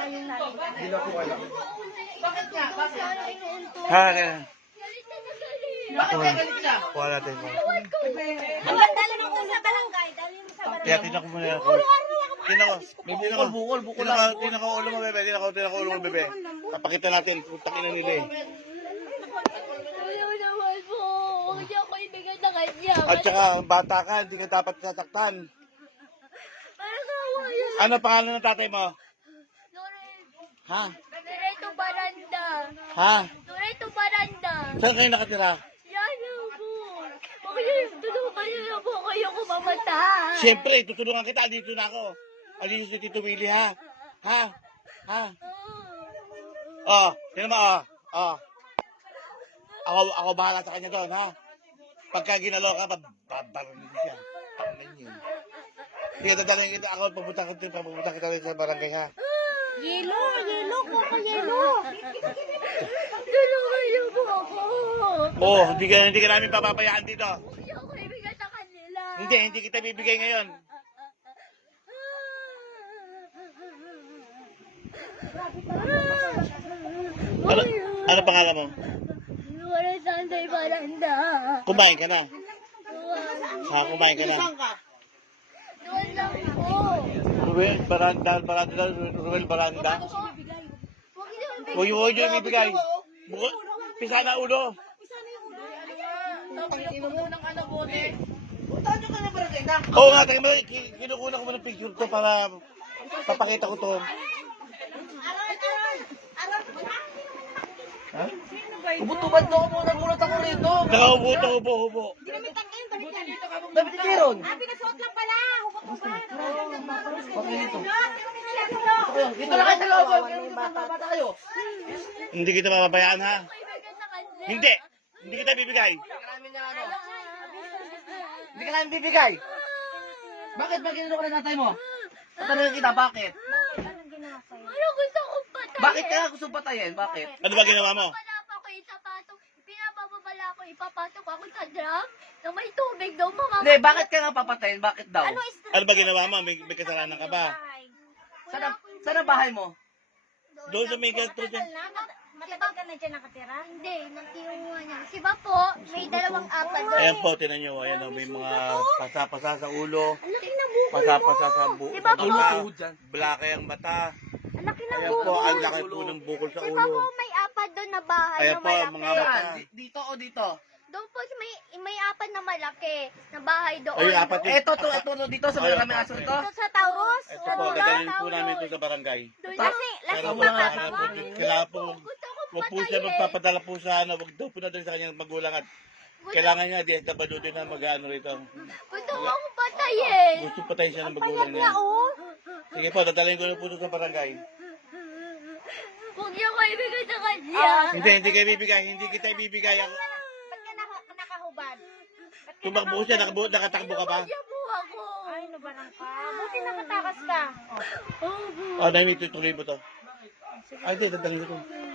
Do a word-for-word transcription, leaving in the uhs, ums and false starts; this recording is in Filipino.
Hindi na po alam. Bakit nga? Bakit? Ha, kaya. Bakit kaya galit siya? Kuha natin mo. Dali mo ko sa barangay. Dali mo sa barangay. Kaya tinak mo muna ako. Tinak ko. May tinak ko. Bukol, bukol Tinak ko, lang. tinak ko ulo mo, bebe. Tinak ko, tinak ko ulo mo, bebe. Papakita natin. Putakin na nila eh. Ayaw naman po. Huwag niyo ako ibigay na kanya. At saka, bata ka, hindi ka dapat sasaktan. Parang kawa yun. Ano pangalan ng tatay mo? Ha? Loreto Baranda. Ha? Loreto Baranda. Saan kayo nakatira? Yan lang po. Huwag niyo, tulungan niyo na po kayo kumamatay. Siyempre, tutulungan kita. Dito na ako. Alinis si Tito Willie, ha? Ha? Ha? Oh, tinan mo, oh. Oh. Ako, ako bahala sa kanya doon, ha? Pagka ginalo ka, babaranin siya. Pangin yun. Sige, dadalhin kita. Ako, papunta kita, papunta kita rin sa barangay, ha? Yelo, yelo ko ka yelo. Tulungan niyo po ako. Oo, oh, hindi ka, hindi ka namin papapayaan dito. Huwag niyo ako ibigay sa kanila. Hindi, hindi kita bibigay ngayon. Ano, ano pangalan mo? Wala Sunday Baranda. Kumain ka na. Ha, kumain ka na. Saan ka? Doon lang po. Ruel Baranda, Baranda, Ruel Baranda. Huwag niyo ibigay. Huwag yung huwag yung ibigay. Buko, pisa na ulo. Ang ino mo ng ano, bote. Puntahan nyo ka na barangay na. Oo nga, tayo mo, ki- kinukuha ko mo ng picture ko para papakita ko to. Ha? Ubutubad na ako muna, gulat ako rito. Nakaupo, nakaupo, upo. Dapat ni Keron. Pinasuot lang pala. Hubot-hubot. Okay, dito. Dito lang kayo sa loob. Bata kayo. Hindi kita mababayaan, ha? Ibigay sa kanila. Hindi. Hindi kita bibigay. Hindi ka namin na ano. Hindi ka namin bibigay. Bakit ba ginano ka na tatay mo? Tatanungin kita, bakit? Ano gusto kong patayin? Bakit ka gusto patayin? Bakit? Ano ba ginawa mo? Wala pa ako ipapasok. Pinapababala ko ipapasok ako sa drum na may tubig daw mga. Hindi, bakit ka nga papatayin? Bakit daw? Ano ba ginawa mo? May, may kasalanan ka ba? Saan ang, saan ang bahay mo? Doon sa may gato dyan. Matagal ka na dyan nakatira? Hindi, nagtiungan niya. Si ba po, may dalawang apat doon. Ayan po, tinan nyo. Ayan o, may mga pasa-pasa sa ulo. Ang laki ng buko Pasa-pasa sa bu Di ba sa po? mata. Blake ang mata. Ang laki ng Ayan buko. po, ang laki po ng bukol sa Si ba po, ulo. may apat doon na bahay Ayan na po, malaki. mga mata. Saan? Di- Dito o dito? Doon po, may, may apat na malaki na bahay doon. Ay, apat yun. Ito, to, ito, to, dito sa mga aming aso ito. Ito sa Taurus. Ito po, dadalhin po namin ito sa barangay. Doon kasi, Pero lasing wala na ka na po. ka. Kailangan po, Gusto ko wag po siya magpapadala po sa ano, wag daw po na doon sa kanyang magulang at kailangan niya, di ka ba doon na mag-ano rito. Gusto ko akong patayin. Gusto patayin siya ng magulang niya. oh. Sige po, dadalhin ko na po ito sa barangay. Huwag niyo ko ibigay sa kanya. Hindi, hindi kayo bibigay, hindi kita ibibigay. Ako, Ba't ka naka, nakahubad? tumakbo siya, nakabu, nakatakbo ka ba? Siya po ako. Ay, nabarang ka. Buti nakatakas ka. Oh, na, may tutuloy mo to. Ay, hindi, dadalhin ko.